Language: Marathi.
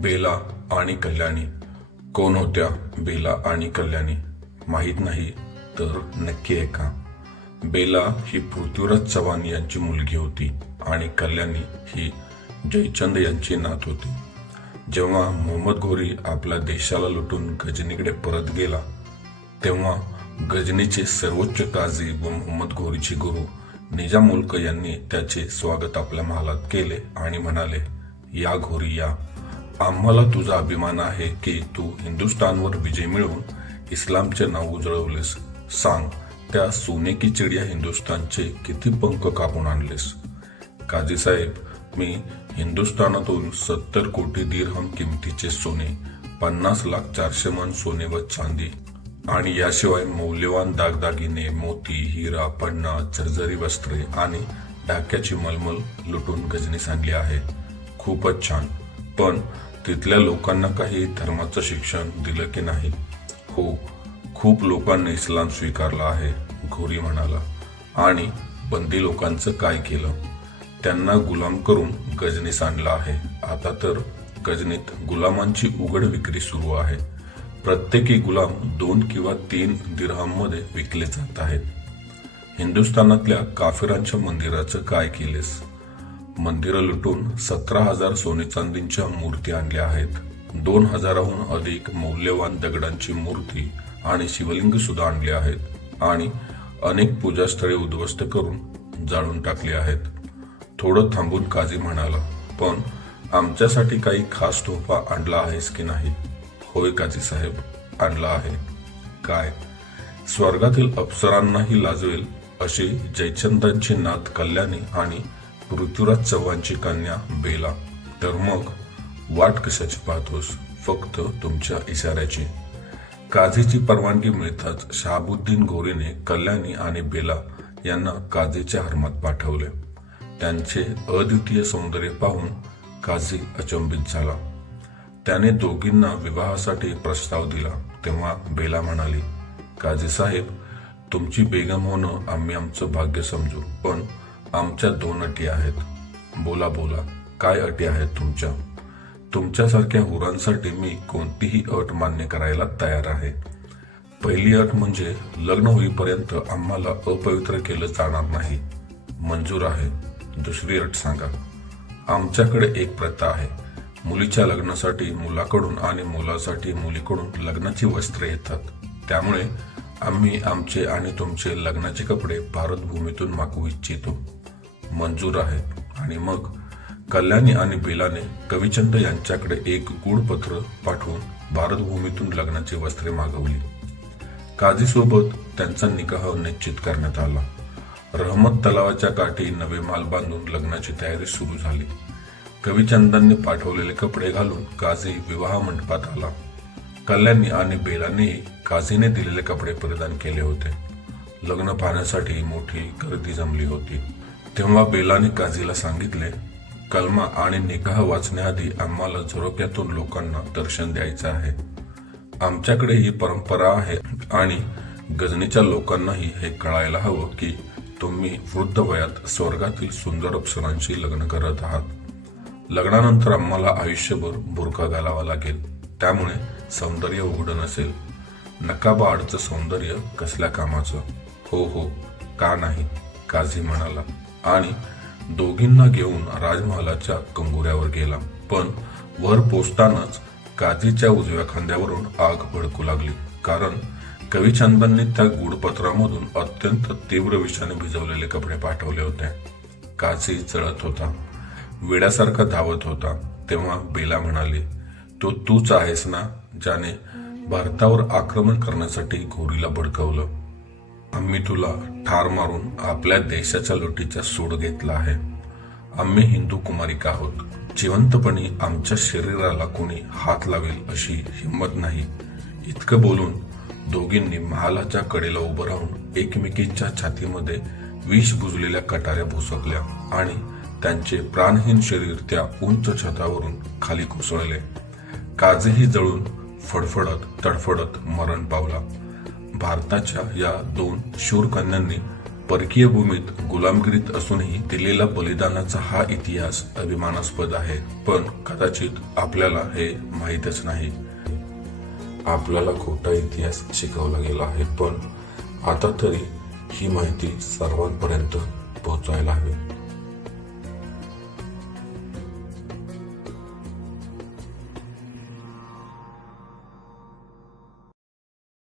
बेला आणि कल्याणी. कोण होत्या बेला आणि कल्याणी? माहीत नाही तर नक्की ऐका. बेला ही पृथ्वीराज चव्हाण यांची मुलगी होती आणि कल्याणी ही जयचंद यांची नात होती. जेव्हा मोहम्मद घोरी आपल्या देशाला लुटून गजनीकडे परत गेला तेव्हा गजनीचे सर्वोच्च काझी व मोहम्मद घोरीचे गुरु निजाम मुल्क यांनी त्याचे स्वागत आपल्या महालात केले आणि म्हणाले या घोरी या. आम्हाला तुझा अभिमान आहे की तू हिंदुस्थानवर विजय मिळवून इस्लामचे नाव उजळवलेस. सांग त्या सोने की चिडिया हिंदुस्थानचे किती पंख कापून आणलेस? काजी साहेब मी हिंदुस्थानातून सत्तर कोटी दीरहम किमतीचे सोने पन्नास लाख चारशे मन सोने व चांदी आणि याशिवाय मौल्यवान दागदागिने मोती हिरा पन्ना झरझरी वस्त्रे आणि ढाक्याची मलमल लुटून गजनीस आणली आहे. खूपच छान. पण तिथल्या लोकांना काही धर्माचं शिक्षण दिलं की नाही? हो खूप लोकांनी इस्लाम स्वीकारला आहे घोरी म्हणाला. आणि बंदी लोकांचं काय केलं? त्यांना गुलाम करून गजनीस आणलं आहे. आता तर गजनीत गुलामांची उघड विक्री सुरू आहे. प्रत्येकी गुलाम दोन किंवा तीन मध्ये विकले जात आहेत. हिंदुस्थानातल्या काफिरांच्या मंदिराचं काय केलेस? मंदिरं लुटून सतरा हजार सोने चांदींच्या मूर्ती आणल्या आहेत. दोन हजाराहून अधिक मौल्यवान दगडांची मूर्ती आणि शिवलिंग सुद्धा आणली आहेत आणि अनेक पूजास्थळे उद्ध्वस्त करून जाळून टाकली आहेत. थोडं थांबून काझी म्हणाला पण आमच्यासाठी काही खास तोफा आणला आहेस की नाही? होय काजी साहेब आणला आहे. काय? स्वर्गातील अप्सरांनाही लाजवेल अशी जयचंदांची नात कल्याणी आणि पृथ्वीराज चव्हाणची कन्या बेला. तर मग वाट कशाची पाहतोस? फक्त तुमच्या इशाऱ्याची. काझीची परवानगी मिळताच शहाबुद्दीन गोरीने कल्याणी आणि बेला यांना काझीच्या हरमात पाठवले. त्यांचे अद्वितीय सौंदर्य पाहून काझी अचंबित झाला. त्याने दोघींना विवाहासाठी प्रस्ताव दिला. तेव्हा बेला म्हणाली काझी साहेब तुमची बेगम होणं आम्ही आमचं भाग्य समजू. पण आमच्या दोन अटी आहेत. बोला बोला. काय अटी आहेत तुमच्या? तुमच्यासारख्या हुरांसाठी मी कोणतीही अट मान्य करायला तयार आहे. पहिली अट म्हणजे लग्न होईपर्यंत आम्हाला अपवित्र केलं जाणार नाही. मंजूर आहे. दुसरी अट सांगा. आमच्याकडे एक प्रथा आहे. मुलीच्या लग्नासाठी मुलाकडून आणि मुलासाठी मुलीकडून लग्नाची वस्त्रे येतात. त्यामुळे आम्ही आमचे आणि तुमचे लग्नाचे कपडे भारतभूमीतून मागवू इच्छितो. मंजूर आहेत. आणि मग कल्याणी आणि बेलाने कविचंद यांच्याकडे एक गुढ पत्र पाठवून भारतभूमीतून लग्नाची वस्त्रे मागवली. काझीसोबत त्यांचा निकाह निश्चित करण्यात आला. रहमत तलावाच्या काठी नवे माल बांधून लग्नाची तयारी सुरू झाली. कविचंदांनी पाठवलेले कपडे घालून काझी विवाह मंडपात आला. कल्याणी आणि बेलानेही काझीने दिलेले कपडे परिधान केले होते. लग्न पाहण्यासाठी मोठी गर्दी जमली होती. तेव्हा बेलाने काझीला सांगितले कलमा आणि निकाह वाचण्याआधी आम्हाला झरोक्यातून लोकांना दर्शन द्यायचं आहे. आमच्याकडे ही परंपरा आहे आणि गजनीच्या लोकांनाही हे कळायला हवं की तुम्ही वृद्ध वयात स्वर्गातील सुंदर अप्सरांशी लग्न करत आहात. लग्नानंतर आम्हाला आयुष्यभर बुरखा घालावा लागेल. त्यामुळे सौंदर्य उघड नसेल. नकाबा आडचं सौंदर्य कसल्या कामाचं. हो हो का नाही? काझी म्हणाला. आणि दोघींना घेऊन राजमहालाच्या कंगुऱ्यावर गेला. पण वर पोचतानाच काझीच्या उजव्या खांद्यावरून आग भडकू लागली. कारण कविचंदांनी त्या गुडपत्रामधून अत्यंत तीव्र विषाने भिजवलेले कपडे पाठवले होते. काजी चळत होता. वेड्यासारखा धावत होता. तेव्हा बेला म्हणाली तो तूच आहेस ना ज्याने भारतावर आक्रमण करण्यासाठी घोरीला भडकवलं. आम्ही तुला ठार मारून आपल्या देशाच्या लुटीचा सूड घेतला आहे. आम्ही हिंदू कुमारिका आहोत. जिवंतपणी आमच्या शरीराला कोणी हात लावेल अशी हिंमत नाही. इतकं बोलून दोघींनी महालाच्या कडेला उभं राहून एकमेकींच्या छातीमध्ये विष बुजलेल्या कटाऱ्या भुसकल्या आणि त्यांचे प्राणहीन शरीर त्या उंच छतावरून खाली कोसळले. काजही जळून फडफडत तडफडत मरण पावला. भारताच्या या दोन शूर कन्यांनी परकीय भूमीत गुलामगिरीत असूनही दिलेला बलिदानाचा हा इतिहास अभिमानास्पद आहे. पण कदाचित आपल्याला हे माहीतच नाही. आपल्याला खोटा इतिहास शिकवला गेला आहे पण आता तरी ही माहिती सर्वांपर्यंत पोहोचायला